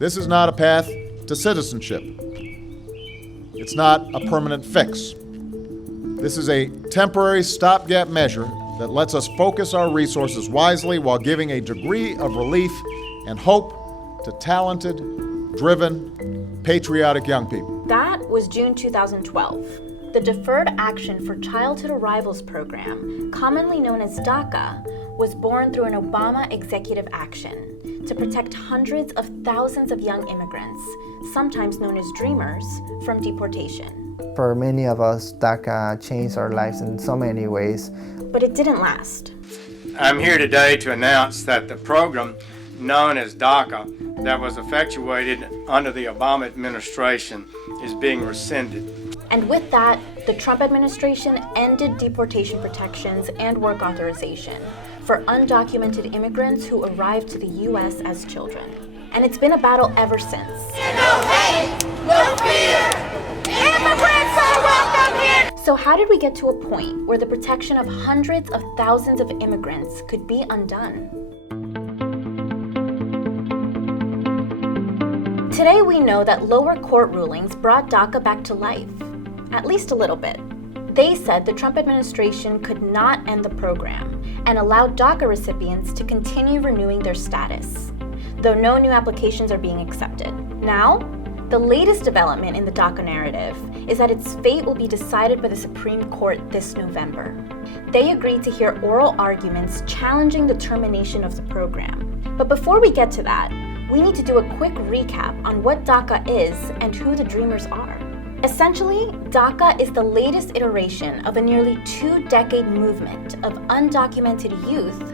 This is not a path to citizenship. It's not a permanent fix. This is a temporary stopgap measure that lets us focus our resources wisely while giving a degree of relief and hope to talented, driven, patriotic young people. That was June 2012. The Deferred Action for Childhood Arrivals program, commonly known as DACA, was born through an Obama executive action to protect hundreds of thousands of young immigrants, sometimes known as dreamers, from deportation. For many of us, DACA changed our lives in so many ways. But it didn't last. I'm here today to announce that the program known as DACA that was effectuated under the Obama administration is being rescinded. And with that, the Trump administration ended deportation protections and work authorization for undocumented immigrants who arrived to the U.S. as children. And it's been a battle ever since. No hate, no fear. Immigrants are welcome here. So how did we get to a point where the protection of hundreds of thousands of immigrants could be undone? Today we know that lower court rulings brought DACA back to life, at least a little bit. They said the Trump administration could not end the program and allowed DACA recipients to continue renewing their status, though no new applications are being accepted. Now, the latest development in the DACA narrative is that its fate will be decided by the Supreme Court this November. They agreed to hear oral arguments challenging the termination of the program. But before we get to that, we need to do a quick recap on what DACA is and who the Dreamers are. Essentially, DACA is the latest iteration of a nearly 2-decade movement of undocumented youth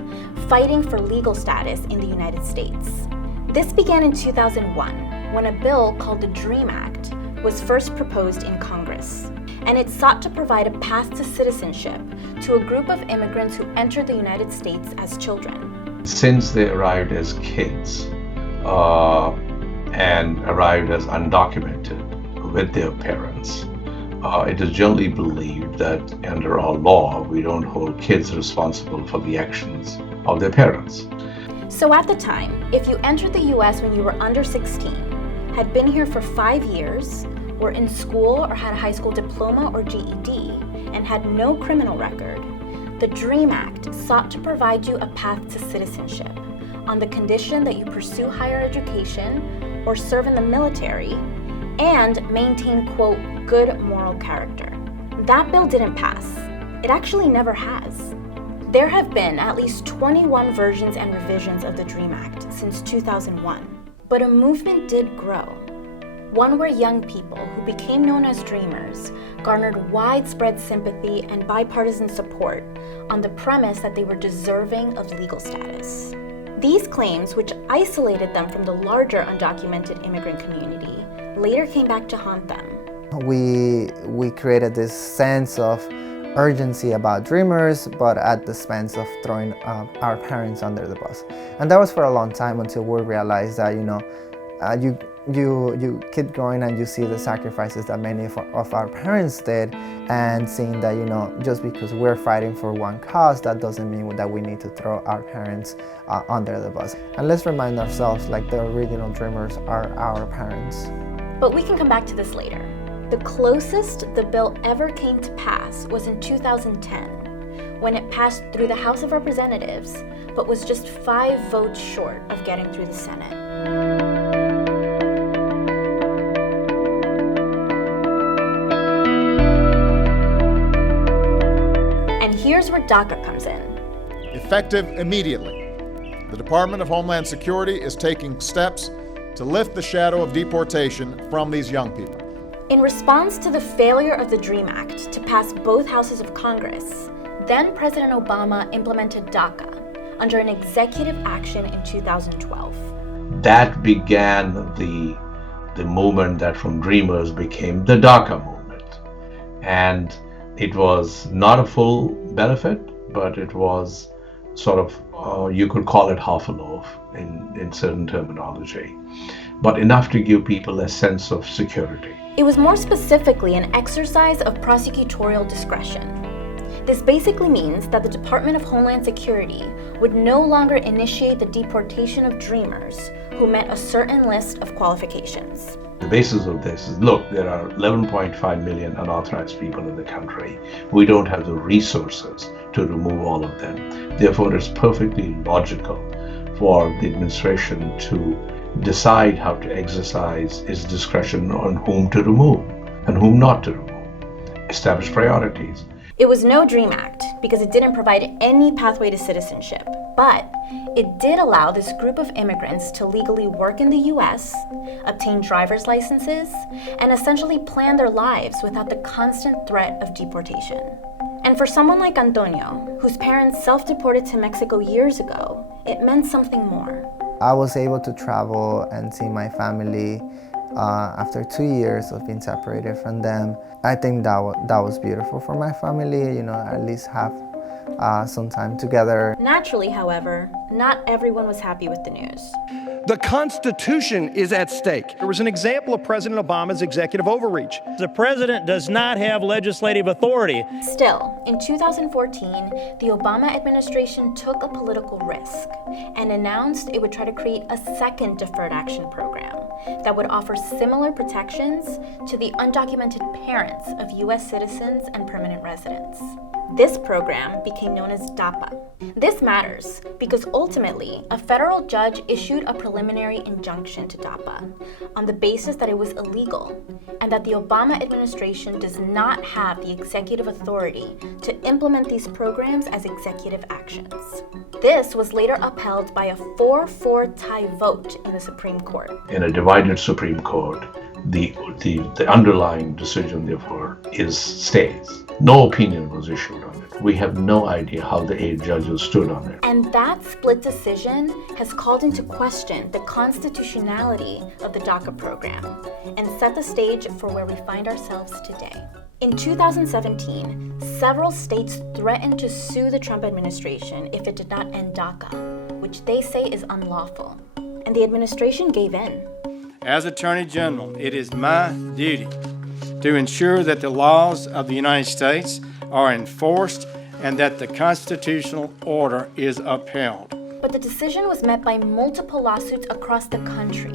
fighting for legal status in the United States. This began in 2001 when a bill called the DREAM Act was first proposed in Congress, and it sought to provide a path to citizenship to a group of immigrants who entered the United States as children. Since they arrived as kids and arrived as undocumented with their parents, it is generally believed that under our law, we don't hold kids responsible for the actions of their parents. So at the time, if you entered the U.S. when you were under 16, had been here for 5 years, were in school or had a high school diploma or GED, and had no criminal record, the DREAM Act sought to provide you a path to citizenship on the condition that you pursue higher education or serve in the military and maintain, quote, good moral character. That bill didn't pass. It actually never has. There have been at least 21 versions and revisions of the DREAM Act since 2001, but a movement did grow. One where young people who became known as Dreamers garnered widespread sympathy and bipartisan support on the premise that they were deserving of legal status. These claims, which isolated them from the larger undocumented immigrant community, later came back to haunt them. We created this sense of urgency about Dreamers, but at the expense of throwing our parents under the bus. And that was for a long time until we realized that, you keep growing and you see the sacrifices that many of our parents did, and seeing that, just because we're fighting for one cause, that doesn't mean that we need to throw our parents under the bus. And let's remind ourselves, like, the original Dreamers are our parents. But we can come back to this later. The closest the bill ever came to pass was in 2010, when it passed through the House of Representatives, but was just 5 votes short of getting through the Senate. And here's where DACA comes in. Effective immediately, the Department of Homeland Security is taking steps to lift the shadow of deportation from these young people. In response to the failure of the DREAM Act to pass both houses of Congress, then President Obama implemented DACA under an executive action in 2012. That began the movement that from Dreamers became the DACA movement. And it was not a full benefit, but it was sort of, you could call it half a loaf in certain terminology, but enough to give people a sense of security. It was more specifically an exercise of prosecutorial discretion. This basically means that the Department of Homeland Security would no longer initiate the deportation of dreamers who met a certain list of qualifications. The basis of this is, look, there are 11.5 million unauthorized people in the country. We don't have the resources to remove all of them. Therefore, it's perfectly logical for the administration to decide how to exercise its discretion on whom to remove and whom not to remove. Establish priorities. It was no dream act because it didn't provide any pathway to citizenship, but it did allow this group of immigrants to legally work in the US, obtain driver's licenses, and essentially plan their lives without the constant threat of deportation. And for someone like Antonio, whose parents self-deported to Mexico years ago, it meant something more. I was able to travel and see my family after 2 years of being separated from them. I think that was beautiful for my family, at least have some time together. Naturally, however, not everyone was happy with the news. The Constitution is at stake. There was an example of President Obama's executive overreach. The president does not have legislative authority. Still, in 2014, the Obama administration took a political risk and announced it would try to create a second deferred action program that would offer similar protections to the undocumented parents of US citizens and permanent residents. This program became known as DACA. This matters because ultimately, a federal judge issued a preliminary injunction to DACA on the basis that it was illegal and that the Obama administration does not have the executive authority to implement these programs as executive actions. This was later upheld by a 4-4 tie vote in the Supreme Court. In a divided Supreme Court, the underlying decision, therefore, stays. No opinion was issued on it. We have no idea how the 8 judges stood on it. And that split decision has called into question the constitutionality of the DACA program and set the stage for where we find ourselves today. In 2017, several states threatened to sue the Trump administration if it did not end DACA, which they say is unlawful. And the administration gave in. As Attorney General, it is my duty to ensure that the laws of the United States are enforced and that the constitutional order is upheld. But the decision was met by multiple lawsuits across the country,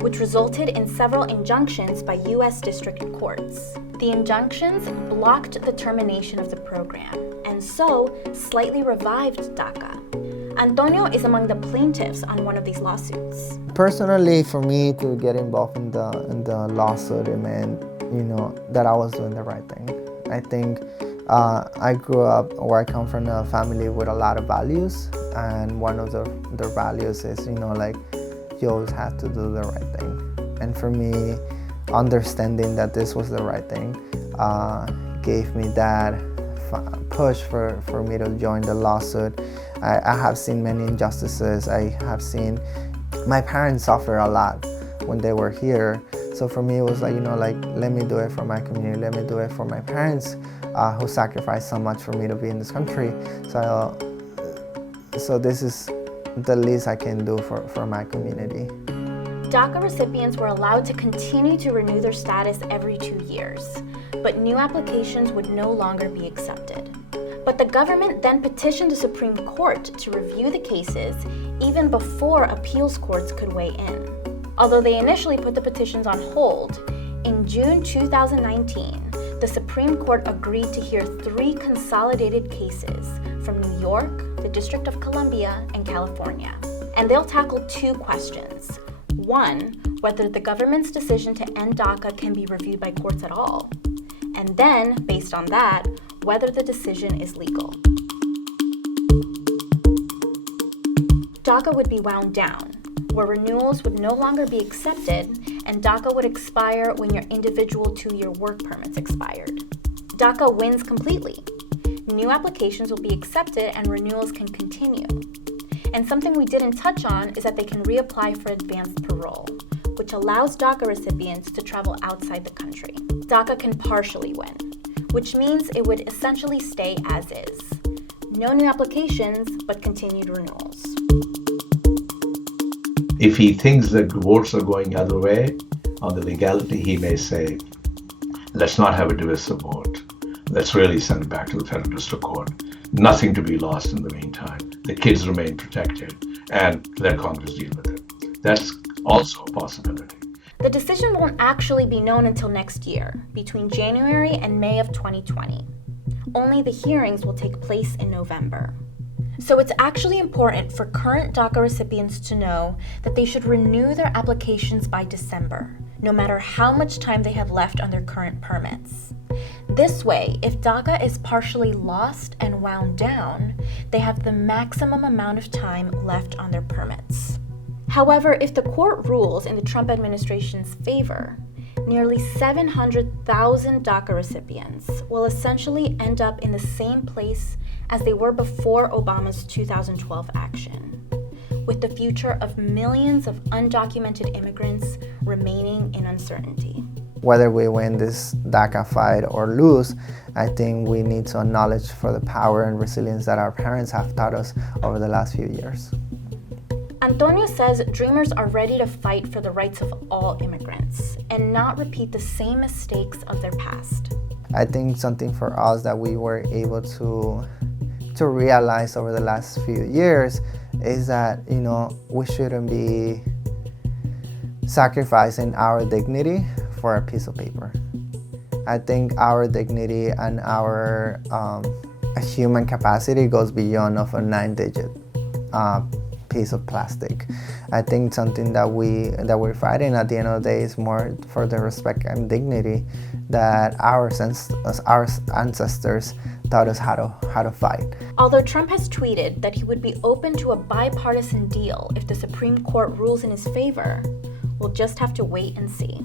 which resulted in several injunctions by U.S. district courts. The injunctions blocked the termination of the program, and so slightly revived DACA. Antonio is among the plaintiffs on one of these lawsuits. Personally, for me to get involved in the lawsuit, it meant, that I was doing the right thing. I think I grew up, or I come from a family with a lot of values, and one of the values is, you always have to do the right thing. And for me, understanding that this was the right thing gave me that push for me to join the lawsuit. I have seen many injustices. I have seen my parents suffer a lot when they were here. So for me, it was like, let me do it for my community. Let me do it for my parents who sacrificed so much for me to be in this country. So this is the least I can do for my community. DACA recipients were allowed to continue to renew their status every 2 years, but new applications would no longer be accepted. But the government then petitioned the Supreme Court to review the cases even before appeals courts could weigh in. Although they initially put the petitions on hold, in June 2019, the Supreme Court agreed to hear 3 consolidated cases from New York, the District of Columbia, and California. And they'll tackle 2 questions. 1, whether the government's decision to end DACA can be reviewed by courts at all. And then, based on that, whether the decision is legal. DACA would be wound down, where renewals would no longer be accepted, and DACA would expire when your individual 2-year work permits expired. DACA wins completely. New applications will be accepted and renewals can continue. And something we didn't touch on is that they can reapply for advanced parole, which allows DACA recipients to travel outside the country. DACA can partially win, which means it would essentially stay as is. No new applications, but continued renewals. If he thinks that the votes are going other way on the legality, he may say, let's not have a divisive vote. let's really send it back to the Federal District Court. Nothing to be lost in the meantime. The kids remain protected, and let Congress deal with it. That's also a possibility. The decision won't actually be known until next year, between January and May of 2020. Only the hearings will take place in November. So it's actually important for current DACA recipients to know that they should renew their applications by December, no matter how much time they have left on their current permits. This way, if DACA is partially lost and wound down, they have the maximum amount of time left on their permits. However, if the court rules in the Trump administration's favor, nearly 700,000 DACA recipients will essentially end up in the same place as they were before Obama's 2012 action, with the future of millions of undocumented immigrants remaining in uncertainty. Whether we win this DACA fight or lose, I think we need to acknowledge for the power and resilience that our parents have taught us over the last few years. Antonio says dreamers are ready to fight for the rights of all immigrants and not repeat the same mistakes of their past. I think something for us that we were able to realize over the last few years is that, we shouldn't be sacrificing our dignity for a piece of paper. I think our dignity and our human capacity goes beyond of a 9-digit piece of plastic. I think something that we're fighting at the end of the day is more for the respect and dignity that our ancestors taught us how to fight. Although Trump has tweeted that he would be open to a bipartisan deal if the Supreme Court rules in his favor, we'll just have to wait and see.